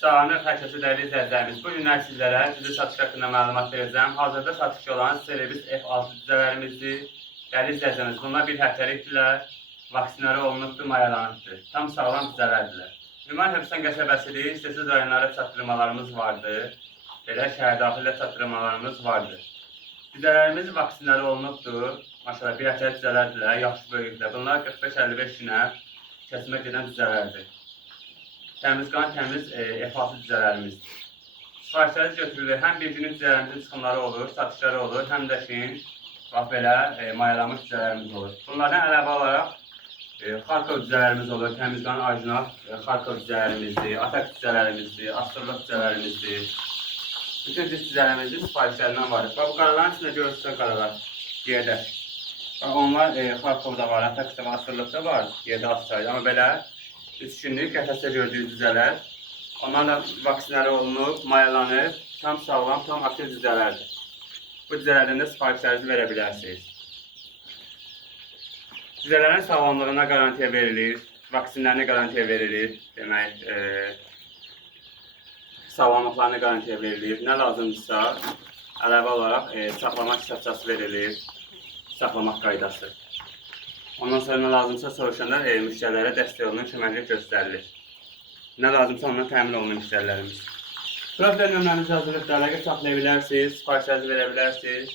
Salamlar hər kəsə dəyərli izləyicilərimiz. Bu günlər sizlərə cüzi satış haqqında məlumat verəcəm. Hazırda satışda olan Celebis F6 cüzələrimizdir. Dəyərli izləyicilərimiz, bunlar bir həftəlikdirlər. Vaksinləri olunubdur, mayalanıbdır. Tam sağlam cüzələrdirlər. Ümumi Höküsan qəsəbəsidir. İstəsiz rayonlara çatdırmalarımız vardır. Belə şəhər daxilə çatdırmalarımız vardır. Cüzələrimiz vaksinləri olunubdur. Maşallah bir həftəlik cüzələrdirlər, yaxşı böyüklər. Bunlar 45-55 günə kəsimə gedən cüzələrdir. Təmiz qan, təmiz F6 cüzələrimizdir. Sifarişləriniz götürülür. Həm bir günlük cüzələrimizin çıxımları olur, satışları olur, həm də bax belə mayalanmış cüzələrimiz olur. Bunlardan əlavə olaraq Xarkov cüzələrimiz olur, təmiz qan, orijinal Xarkov cüzələrimizdir, Atak cüzələrimizdir, Astrolog cüzələrimizdir. Bütün cüzələrimizin sifarişlərindən vardır. Bu qaraların içində görürsünüz qaralar yerdə. Onlar Xarkovda var, Atakda var, Astrologda var, yerdə asılır. Amma belə 3 günlük qəfəsdə gördüyünüz cüzələr, onlarla vaksinləri olunub, mayalanıb, tam sağlam, tam aktiv cüzələrdir. Bu cüzələrdən də sifarişlərinizi verə bilərsiniz. Cüzələrin sağlamlığına garantiya verilir, vaksinlərinə garantiya verilir, demək, sağlamlıqlarına garantiya verilir. Nə lazımdırsa, əlavə olaraq saxlamaq kitabçası verilir, saxlamaq qaydası. Ondan sonra nə lazımsa soruşanda müştərilərə dəstək olunan köməklik göstərilir. Nə lazımsa ondan təmin olunan müştərilərimiz. Profil nömrəmizi hazırlayıb əlaqə saxlaya bilərsiniz, sifarişlərinizi verə bilərsiniz.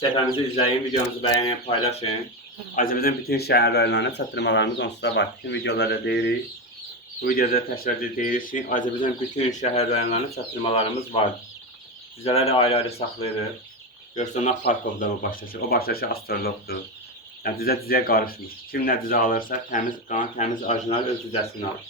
Səhifəmizi izləyin, videomuzu bəyənin, paylaşın. Azərbaycan bütün şəhər rayonlarına çatdırmalarımız onsuz da var. Bütün videolarda deyirik. Bu videoda təkrar deyirik ki, Azərbaycan bütün şəhər rayonlarına çatdırmalarımız vardır. Cüzələri ayrı-ayrı saxlayırıq. Görürsünüz, Xarkovda o başdaşı, o başdaşı Astrologdur. Yəni cüzə-cüzəyə qarışmış. Kim nə cüzə alırsa, təmiz qan, təmiz orijinal öz cüzəsini alır.